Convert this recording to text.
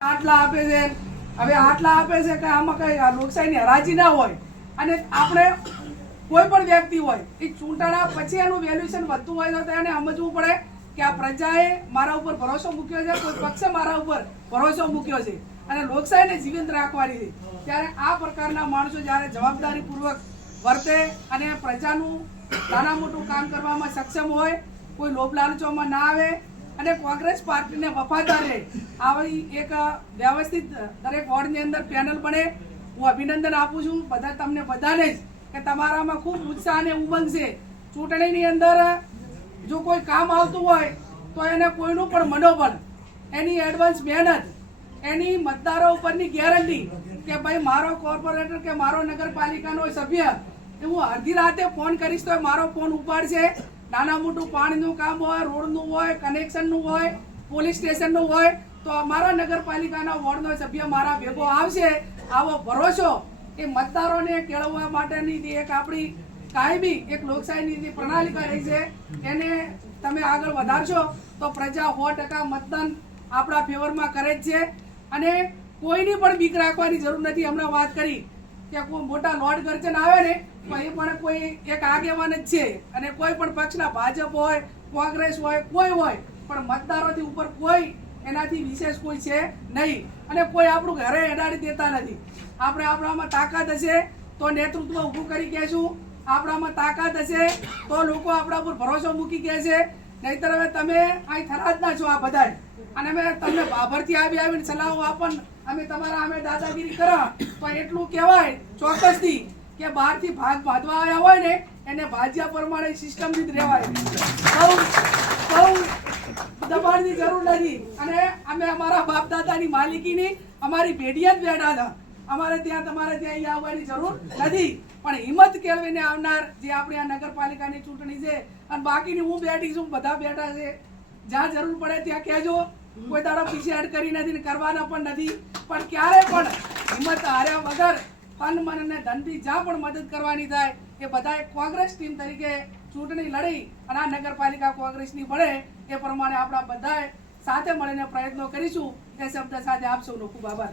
આટલા આપે છે. હવે આટલા આપે છે કે આમાં કઈ લોકશાહીની હરાજી ના હોય અને આપણે કોઈ પણ વ્યક્તિ હોય, એ ચૂંટણા પછી એનું વેલ્યુએશન વધતું હોય તો એને સમજવું પડે કે આ પ્રજાએ મારા ઉપર ભરોસો મૂક્યો છે, કોઈ પક્ષે મારા ઉપર ભરોસો મૂક્યો છે. અને લોકશાહીને જીવંત રાખવાની છે. ત્યારે આ પ્રકારના માણસો જ્યારે જવાબદારીપૂર્વક વર્તે અને પ્રજાનું નાના મોટું કામ કરવામાં સક્ષમ હોય, કોઈ લોભ લાલચોમાં ના આવે અને કોંગ્રેસ પાર્ટીને વફાદાર રહે આવી એક વ્યવસ્થિત દરેક વોર્ડની અંદર પેનલ બને. હું અભિનંદન આપું છું બધા તમને બધાને જ કે તમારામાં ખૂબ ઉત્સાહ અને ઉમંગ છે. ચૂંટણીની અંદર જો કોઈ કામ આવતું હોય તો એને કોઈનું પણ મનોબળ, એની એડવાન્સ મહેનત, એની મતદારો ઉપરની ગેરંટી કે ભાઈ મારો કોર્પોરેટર કે મારો નગરપાલિકાનો સભ્ય, હું અડધી રાતે ફોન કરીશ તો મારો ફોન ઉપાડશે. નાના મોટું પાણીનું કામ હોય, રોડનું હોય કનેક્શનનું હોય પોલીસ સ્ટેશનનું હોય, તો અમારા નગરપાલિકાના વોર્ડનો સભ્ય મારા ભેગો આવશે. આવો ભરોસો એ મતદારોને કેળવવા માટેની જે એક આપણી કાયમી એક લોકશાહીની જે પ્રણાલિકા રહી છે, એને તમે આગળ વધારશો તો પ્રજા સો ટકા મતદાન આપણા ફેવરમાં કરે જ છે. અને કોઈની પણ બીક રાખવાની જરૂર નથી. હમણાં વાત કરી. કે કોઈ મોટા લોર્ડ ગર્જન આવે ને એ પણ કોઈ એક આગેવાન જ છે. અને કોઈ પણ પક્ષના ભાજપ હોય, કોંગ્રેસ હોય, કોઈ હોય, પણ મતદારોથી ઉપર કોઈ એનાથી વિશેષ કોઈ છે નહીં. અને કોઈ આપણું ઘરે એડાડી દેતા નથી. આપણે આપણામાં તાકાત હશે, તો નેતૃત્વ ઊભું કરી કહેશું. આપણામાં તાકાત હશે, તો લોકો આપણા ઉપર ભરોસો મૂકી કહે છે નહીતર હવે તમે અહીં થરાદના છો આ બધાય. અને અમે તમને બાભરથી આવી આવીને સલાહો આપણ અમે તમારા અમે દાદાગીરી કરા. તો એટલું કહેવાય ચોક્કસથી કે બહારથી ભાગ ભાદવા આવ્યા હોય ને, એને ભાજ્યા પ્રમાણે સિસ્ટમથી જ રહેવાય. બહુ બહુ દબાણની જરૂર નથી. અને અમે અમારા બાપ દાદાની માલિકીની અમારી ભેડિયા જ બેઠા હતા. અમારે ત્યાં તમારે ત્યાં અહીંયા આવવાની જરૂર નથી. પણ હિંમત કેળવીને આવનાર જે આપણી આ નગરપાલિકાની ચૂંટણી છે, અને બાકીની હું બેઠી છું, બધા બેઠા છે. જ્યાં જરૂર પડે ત્યાં કહેજો. કોઈ દાડો પીછેહટ કરી નથી ને કરવાના પણ નથી. પણ ક્યારે પણ હિંમત હાર્યા વગર ફન, મન અને ધનથી જ્યાં પણ મદદ કરવાની થાય, એ બધાએ કોંગ્રેસ ટીમ તરીકે ચૂંટણી લડી અને આ નગરપાલિકા કોંગ્રેસની બને એ પ્રમાણે આપણા બધાએ સાથે મળીને પ્રયત્નો કરીશું. એ શબ્દ સાથે આપ સૌનો ખૂબ આભાર.